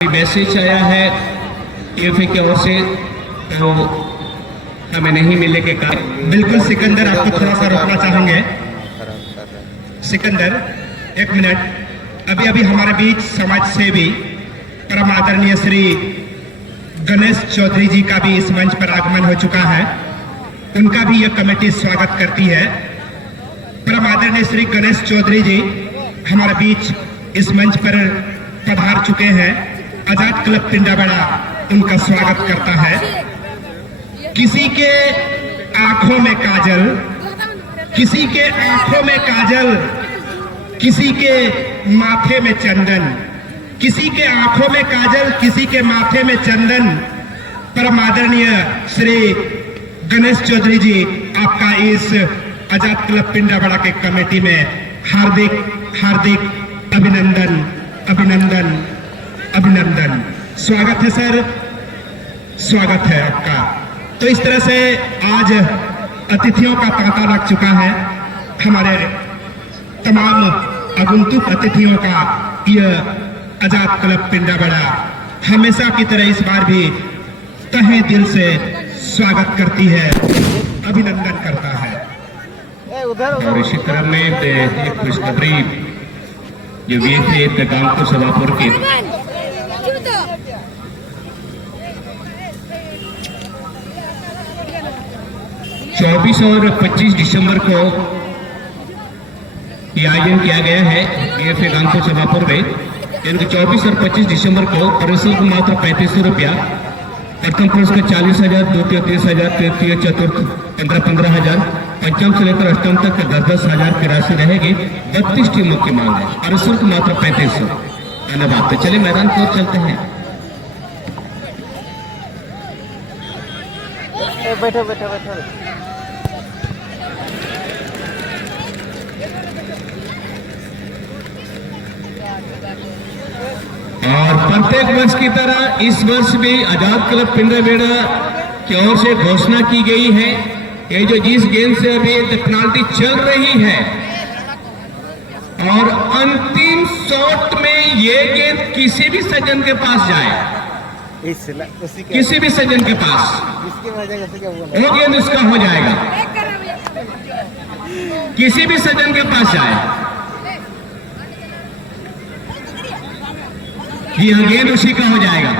Message आया है UEFA की ओर से, तो हमें नहीं मिलने के कारण। बिल्कुल सिकंदर, आपको थोड़ा सा रोकना चाहेंगे। सिकंदर, एक मिनट। अभी अभी हमारे बीच समाज सेवी परम आदरणीय श्री गणेश चौधरी जी का भी इस मंच पर आगमन हो चुका है। उनका भी यह कमेटी स्वागत करती है। परम आदरणीय श्री गणेश चौधरी जी हमारे बीच इस मंच पर पधार चुके हैं। आजाद क्लब पिंडाबड़ा उनका स्वागत करता है। किसी के आंखों में काजल, किसी के आंखों में काजल, किसी के माथे में चंदन, किसी के आंखों में काजल, किसी के माथे में चंदन। परम आदरणीय श्री गणेश चौधरी जी, आपका इस आजाद क्लब पिंडाबड़ा के कमेटी में हार्दिक हार्दिक अभिनंदन अभिनंदन अभिनंदन। स्वागत है सर, स्वागत है आपका। तो इस तरह से आज अतिथियों का तांता लग चुका है। हमारे तमाम आगंतुक अतिथियों का यह आजाद क्लब पिंडाबड़ा हमेशा की तरह इस बार भी तहे दिल से स्वागत करती है, अभिनंदन करता है। और इसी तरह में एक खुशखबरी जो यूएफए कानपुर सभापुर के 24 और 25 दिसंबर को ये आयोजन किया गया है यूएफए कानपुर सभापुर में। यानी 24 और 25 दिसंबर को परिसर को मात्र 3500 रुपया, प्रथम पुरस्कार 40,000, द्वितीय 30,000, तृतीय चतुर्थ 15,000, पंचम से लेकर अष्टम तक 10,000 की राशि रहेगी। 32 टीमों की मांग है और शुल्क मात्र 3500। धन्यवाद। तो चलिए मैदान की ओर चलते हैं। बैठो बैठो बैठो। और प्रत्येक वर्ष की तरह इस वर्ष भी आजाद क्लब पिंडाबड़ा की ओर से घोषणा की गई है, ये जो जिस गेंद से अभी पेनाल्टी चल रही है और अंतिम शॉट में ये गेंद किसी भी सज्जन के पास जाए, किसी भी सज्जन के पास, वो गेंद उसका हो जाएगा। किसी भी सज्जन के पास जाए, यह गेंद उसी का हो जाएगा।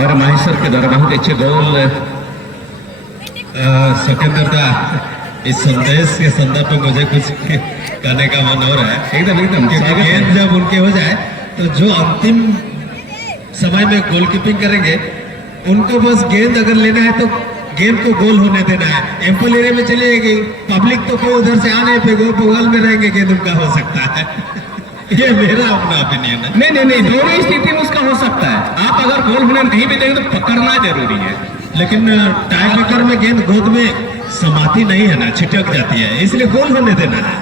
और माहेश्वर के द्वारा बहुत अच्छे गोल सकेंद्र का इस संदेश के संदर्भ में मुझे कुछ कहने का मन हो रहा है। एकदम एकदम, क्योंकि गेंद जब उनके हो जाए तो जो अंतिम समय में गोलकीपिंग करेंगे उनको बस गेंद अगर लेना है तो गेंद को गोल होने देना है। एम्पल एरिया में चले गए, पब्लिक तो कोई उधर से आने पे बगल में रहेंगे, गेंद उनका हो सकता है। ये मेरा अपना ओपिनियन है। नहीं नहीं नहीं, दोनों स्थिति में उसका हो सकता है। आप अगर गोल होने नहीं भी देंगे तो पकड़ना जरूरी है। लेकिन टाई ब्रेकर में गेंद गोद में समाती नहीं है ना, छिटक जाती है, इसलिए गोल होने देना है।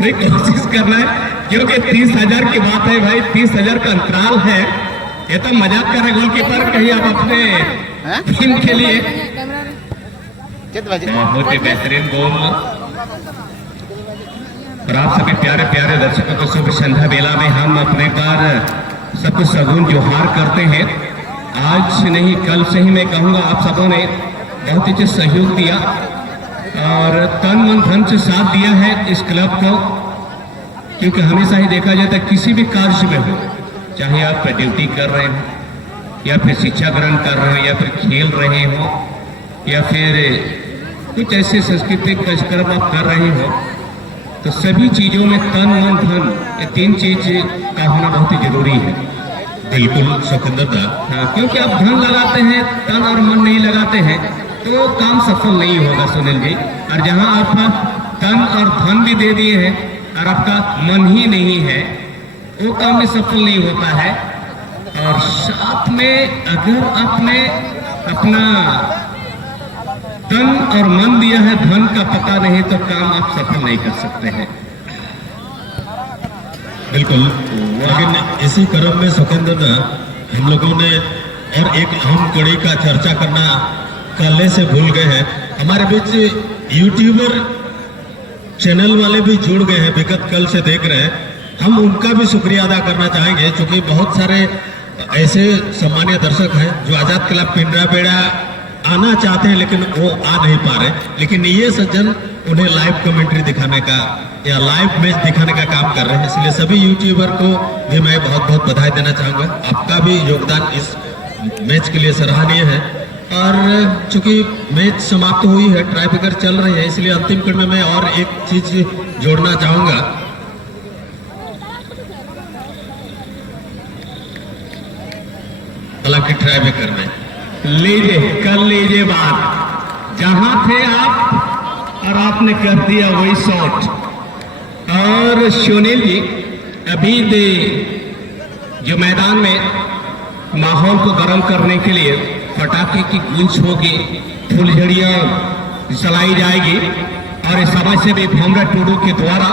नहीं, कोशिश करना है, क्योंकि 30,000 की बात है भाई, 30,000 का अंतराल है। ये तो मजाक कर रहे गोलकीपर, कहीं आप अपने टीम के लिए बहुत ही बेहतरीन गोल। और आप सभी प्यारे प्यारे दर्शकों को शुभ संध्या बेला में हम अपने बार सबको सगुन जोहार करते हैं। आज नहीं कल से ही मैं कहूँगा, आप सबों ने बहुत ही सहयोग दिया और तन मन धन से साथ दिया है इस क्लब को। क्योंकि हमेशा ही देखा जाता है किसी भी कार्य में हो, चाहे आप ड्यूटी कर रहे हो या फिर शिक्षा ग्रहण कर रहे हो या फिर खेल रहे हो या फिर कुछ ऐसे सांस्कृतिक कार्यक्रम आप कर रहे हो, तो सभी चीजों में तन मन धन, ये तीन चीज का होना बहुत ही जरूरी है। बिल्कुल सकेंद्र दा। हाँ, क्योंकि आप धन लगाते हैं, तन और मन नहीं लगाते हैं तो काम सफल नहीं होगा सुनील जी। और जहाँ आप तन और धन भी दे दिए हैं और आपका मन ही नहीं है, वो काम भी सफल नहीं होता है। और साथ में अगर आपने अपना तन और मन दिया है, धन का पता नहीं, तो काम आप सफल नहीं कर सकते हैं। बिल्कुल। लेकिन इसी क्रम में सकेंद्र, हम लोगों ने और एक अहम कड़ी का चर्चा करना कले से भूल गए हैं। हमारे बीच यूट्यूबर चैनल वाले भी जुड़ गए हैं, विगत कल से देख रहे हैं। हम उनका भी शुक्रिया अदा करना चाहेंगे, क्योंकि बहुत सारे ऐसे सम्मानीय दर्शक हैं जो आजाद क्लब पिंडरा बेड़ा आना चाहते हैं लेकिन वो आ नहीं पा रहे। लेकिन ये सज्जन उन्हें लाइव कमेंट्री दिखाने का या लाइव मैच दिखाने का काम कर रहे हैं, इसलिए सभी यूट्यूबर को भी मैं बहुत बहुत बधाई देना चाहूँगा। आपका भी योगदान इस मैच के लिए सराहनीय है। और चूंकि मैच समाप्त हुई है, ट्राई ब्रेकर चल रही है, इसलिए अंतिम कड़ी में मैं और एक चीज जोड़ना चाहूंगा। हालांकि ट्राई ब्रेकर में लीजिए कर लीजिए बात, जहां थे आप और आपने कर दिया वही शॉट। और सुनील जी अभी जो मैदान में माहौल को गर्म करने के लिए पटाखे की गूंज होगी, फुलझड़ियां जलाई जाएगी और इस समय से भी भमरा टूडू के द्वारा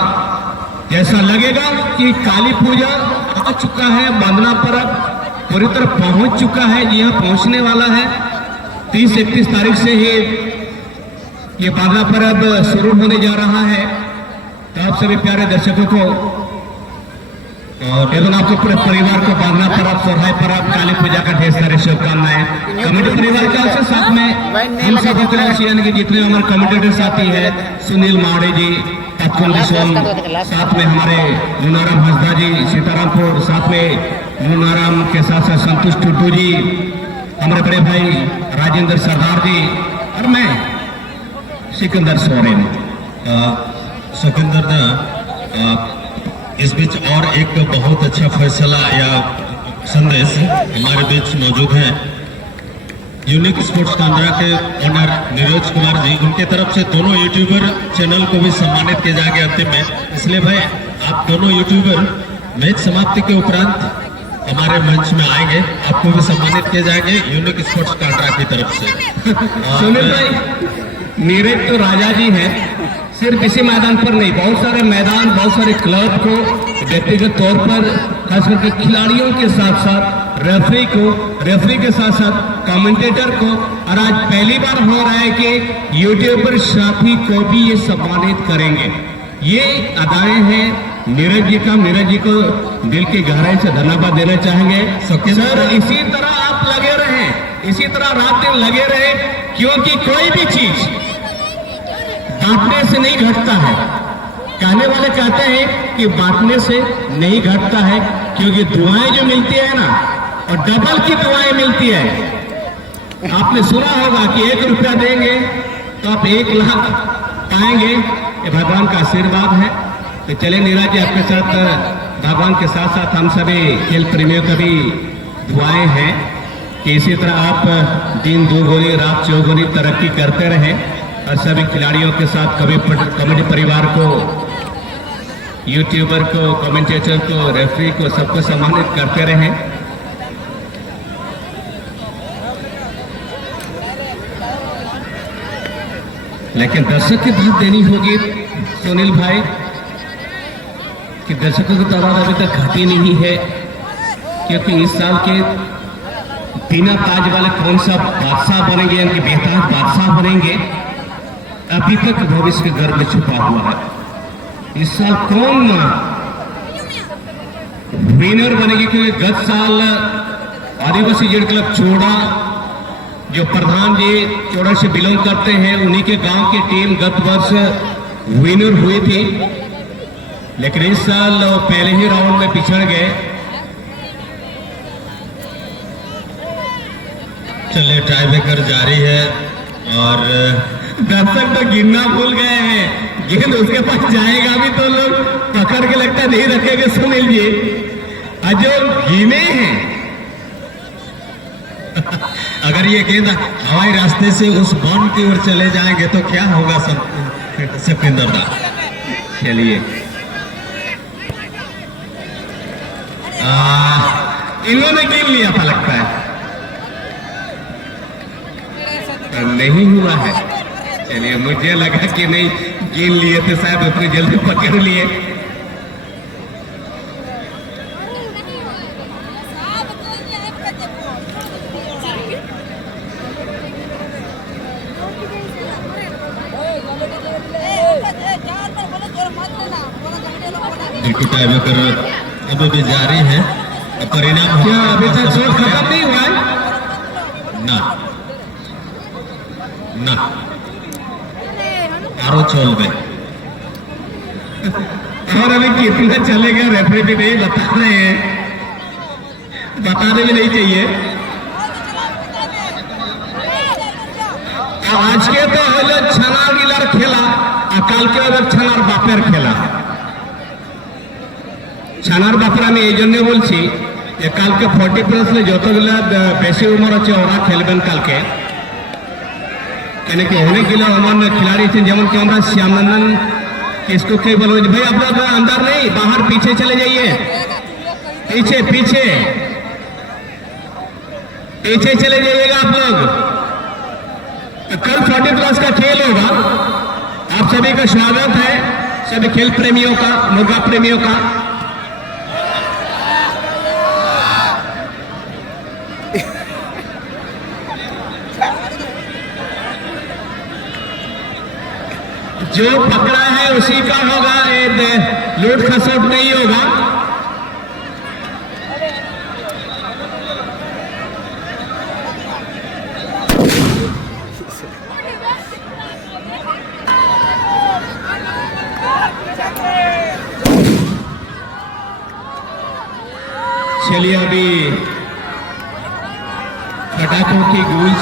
जैसा लगेगा कि काली पूजा आ चुका है, बंदना पर्व पूरी तरह पहुंच चुका है। जी हाँ, पहुंचने वाला है। 30-31 तारीख से ही ये बंदना पर्व शुरू होने जा रहा है। तो आप सभी प्यारे दर्शकों को और एवं आपके पूरे परिवार को बांधना पर्व, सोहराय पर्व, काली पूजा का ढेर सारी शुभकामनाएं। कमेटी परिवार का से साथ में हम सब एशियन के जितने हमारे कमेंटेटर साथी है, सुनील मावड़े जी, तत्कुल सोम, साथ में हमारे मुनाराम हंसदा जी सीतारामपुर, साथ में मुनाराम के साथ साथ संतोष टुड्डू जी, हमारे बड़े भाई राजेंद्र सरदार जी और मैं सिकंदर सोरेन। सिकंदर दा इस बीच और एक बहुत अच्छा फैसला या संदेश हमारे बीच मौजूद है। यूनिक स्पोर्ट्स कांद्रा के ओनर नीरज कुमार जी, उनके तरफ से दोनों यूट्यूबर चैनल को भी सम्मानित किए जाएंगे अंतिम में। इसलिए भाई आप दोनों यूट्यूबर मैच समाप्ति के उपरांत हमारे मंच में आएंगे, आपको भी सम्मानित किए जाएंगे यूनिक स्पोर्ट्स कांद्रा की तरफ से। सुनील भाई, नीरज तो राजा जी हैं, सिर्फ इसी मैदान पर नहीं, बहुत सारे मैदान, बहुत सारे क्लब को व्यक्तिगत तौर पर खास करके खिलाड़ियों के साथ साथ रेफरी के साथ साथ कमेंटेटर को, और आज पहली बार हो रहा है कि यूट्यूबर साथी को भी ये सम्मानित करेंगे। ये अदाएं हैं नीरज जी का। नीरज जी को दिल की गहराई से धन्यवाद देना चाहेंगे। सर इसी तरह आप लगे रहे, इसी तरह रात दिन लगे रहे, क्योंकि कोई भी चीज बांटने से नहीं घटता है। कहने वाले कहते हैं कि बांटने से नहीं घटता है, क्योंकि दुआएं जो मिलती है ना, और डबल की दुआएं मिलती है। आपने सुना होगा कि 1 रुपया देंगे तो आप 1 लाख पाएंगे, ये भगवान का आशीर्वाद है। तो चले नीरज जी, आपके साथ भगवान के साथ साथ हम सभी खेल प्रेमियों का भी दुआएं हैं कि इसी तरह आप दिन दोगुनी रात चौगुनी तरक्की करते रहें, और सभी खिलाड़ियों के साथ कमेटी परिवार को, यूट्यूबर को, कमेंटेटर को, रेफरी को, सबको सम्मानित करते रहें। लेकिन दर्शक की बात देनी होगी सुनील भाई कि दर्शकों की तादाद अभी तक घटी नहीं है, क्योंकि इस साल के बिना ताज वाले कौन सा बादशाह बनेंगे, यानी बेताज बादशाह बनेंगे, अभी तक भविष्य के घर में छुपा हुआ है। इस साल कौन विनर बनेगी, क्योंकि गत साल आदिवासी जेड क्लब चोड़ा, जो प्रधान जी चोड़ा से बिलोंग करते हैं, उन्हीं के गांव की टीम गत वर्ष विनर हुई थी, लेकिन इस साल वो पहले ही राउंड में पिछड़ गए। चलिए ट्राई ब्रेकर जारी है और दर्शक तो गिनना भूल गए हैं, गेंद उसके पास जाएगा भी तो लोग पकड़ के लगता नहीं रखेंगे। सुनील जी, जो गिने हैं अगर ये गेंद हवाई रास्ते से उस बॉल की ओर चले जाएंगे तो क्या होगा सिकंदर दा? चलिए, इन्होंने गिन लिया था लगता है, नहीं हुआ है। चलिए, मुझे लगा कि नहीं गिन लिए थे, शायद उतनी जल्दी पकड़ लिए। क्रिकेट टाइब्रेकर अभी भी जारी है। परिणाम क्या अभी तक शॉट खत्म नहीं हुआ है? ना ना आरो चोल में और अभी कितना चलेगा रेफरी भी नहीं बता रहे हैं, बताने भी नहीं चाहिए। आज के तो हलो छनार गिलार खेला और कल के अगर छनार बापेर खेला। छानार बापरा में এই জন্য বলছি যে কালকে 40+ যতগুলা বেশি উমর আছে ওরা খেলবেন কালকে, কেন কি অনেকগুলো অমান खिलाड़ी थे যেমন কি আমরা শ্যামনন্দন किसको कई बोलो भाई आप लोग अंदर नहीं बाहर पीछे चले जाइए, पीछे पीछे पीछे चले जाइएगा आप लोग। कल 40+ का खेल होगा। आप सभी का स्वागत है, सभी खेल प्रेमियों का, मुर्गा प्रेमियों का। जो पकड़ा है उसी का होगा, लूट खसोट नहीं होगा। चलिए अभी पटाखों की गूंज